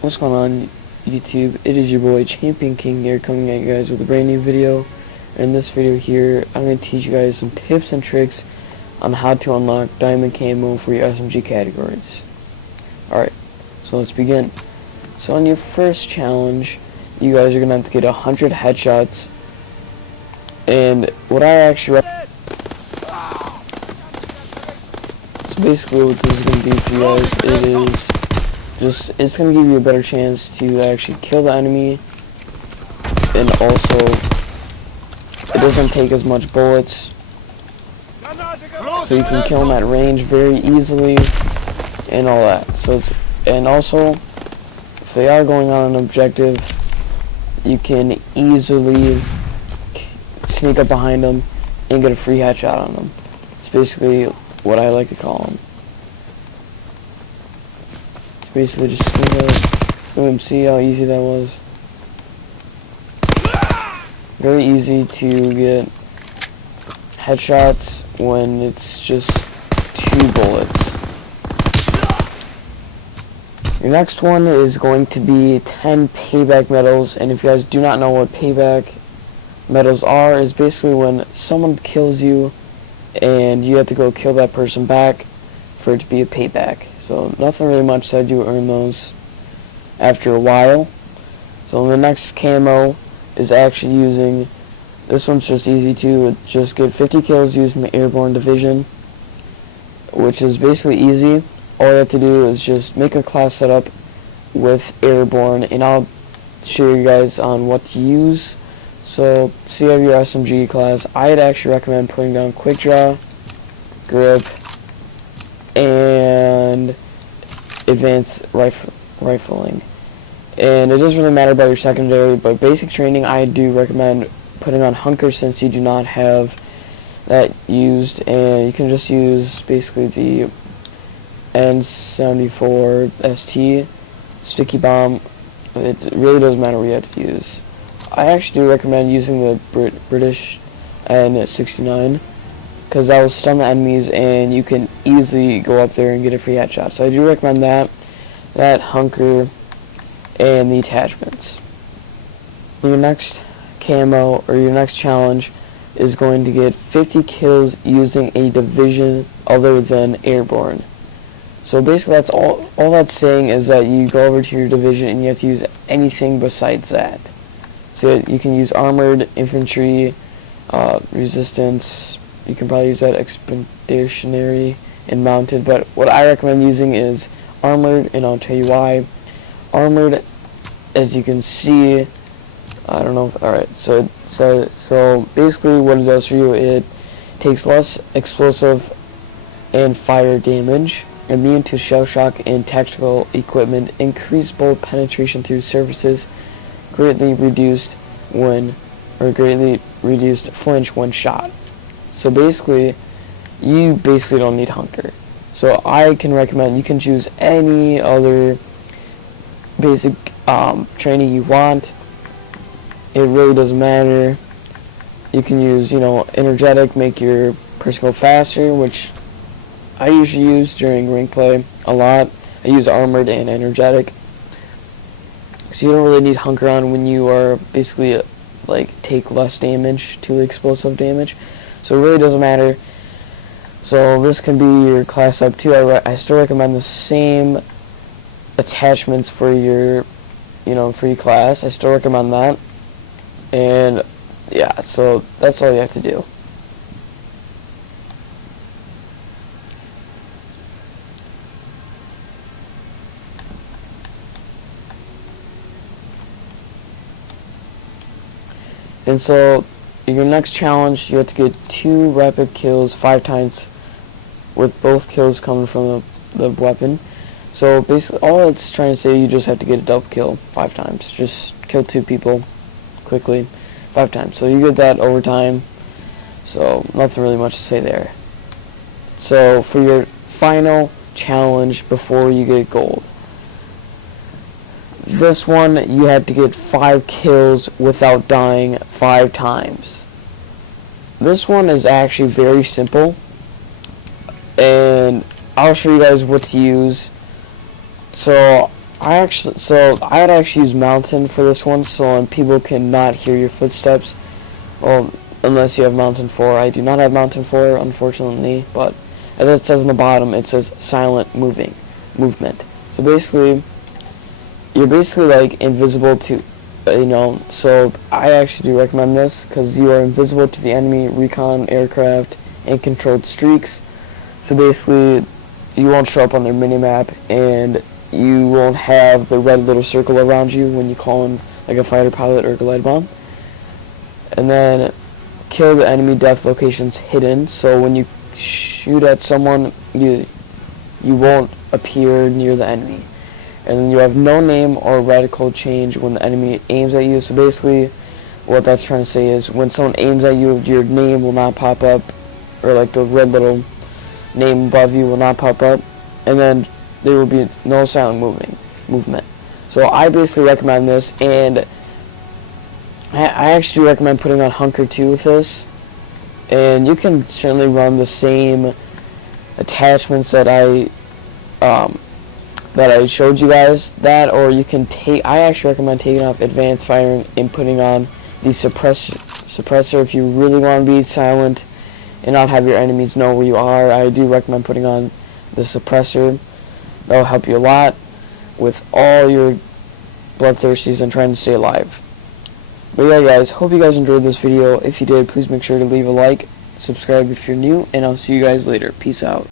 What's going on, YouTube? It is your boy Champion King here, coming at you guys with a brand new video. And in this video here, I'm going to teach you guys some tips and tricks on how to unlock diamond camo for your SMG categories. Alright, so let's begin. So on your first challenge, you guys are going to have to get 100 headshots. And what I actually so basically what this is going to do for you guys, it's going to give you a better chance to actually kill the enemy, and also it doesn't take as much bullets, so you can kill them at range very easily and all that. And also if they are going on an objective, you can easily sneak up behind them and get a free headshot on them. It's basically what I like to call them. Basically just sneak up. Boom, see how easy that was? Very easy to get headshots when it's just 2 bullets. Your next one is going to be 10 payback medals, and if you guys do not know what payback medals are, is basically when someone kills you and you have to go kill that person back for it to be a payback. So nothing really much said you earn those after a while. So the next camo is actually using, this one's just easy too, just get 50 kills using the airborne division, which is basically easy. All you have to do is just make a class setup with airborne, and I'll show you guys on what to use. So you have your SMG class. I'd actually recommend putting down quick draw, grip, and advanced rifling. And it doesn't really matter about your secondary, but basic training I do recommend putting on hunker, since you do not have that used, and you can just use basically the N74 ST sticky bomb. It really doesn't matter what you have to use. I actually do recommend using the British N69, because that will stun the enemies and you can easily go up there and get a free headshot. So I do recommend that hunker, and the attachments. Your next camo, or your next challenge, is going to get 50 kills using a division other than airborne. So basically that's all that's saying is that you go over to your division and you have to use anything besides that. So you can use armored, infantry, resistance. You can probably use that expeditionary and mounted, but what I recommend using is armored, and I'll tell you why. Armored, as you can see, I don't know. Alright, so basically what it does for you, it takes less explosive and fire damage, immune to shell shock and tactical equipment, increased bullet penetration through surfaces, greatly reduced flinch when shot. So basically, you don't need hunker. So I can recommend you can choose any other basic training you want. It really doesn't matter. You can use, energetic, make your person go faster, which I usually use during rank play a lot. I use armored and energetic. So you don't really need hunker on when you are basically take less damage to explosive damage. So it really doesn't matter. So this can be your class up too. I still recommend the same attachments for your class. I still recommend that. And yeah, so that's all you have to do. And so your next challenge, you have to get 2 rapid kills 5 times, with both kills coming from the weapon. So basically all it's trying to say, you just have to get a double kill 5 times. Just kill 2 people quickly 5 times. So you get that over time. So nothing really much to say there. So for your final challenge before you get gold, this one you have to get 5 kills without dying 5 times. This one is actually very simple, and I'll show you guys what to use. So I'd actually use mountain for this one, so people cannot hear your footsteps. Well, unless you have mountain 4. I do not have mountain 4, unfortunately, but as it says on the bottom, it says silent movement. So basically, you're basically like invisible to, so I actually do recommend this because you are invisible to the enemy, recon, aircraft, and controlled streaks. So basically, you won't show up on their minimap, and you won't have the red little circle around you when you call in like a fighter pilot or a glide bomb. And then kill the enemy death locations hidden, so when you shoot at someone, you won't appear near the enemy. And then you have no name or radical change when the enemy aims at you. So basically, what that's trying to say is when someone aims at you, your name will not pop up, or like the red little name above you will not pop up, and then there will be no silent movement. So I basically recommend this, and I actually recommend putting on Hunker 2 with this, and you can certainly run the same attachments that I showed you guys, or you can I actually recommend taking off advanced firing and putting on the suppressor if you really want to be silent and not have your enemies know where you are. I do recommend putting on the suppressor. That will help you a lot with all your bloodthirsties and trying to stay alive. But yeah, guys, hope you guys enjoyed this video. If you did, please make sure to leave a like, subscribe if you're new, and I'll see you guys later. Peace out.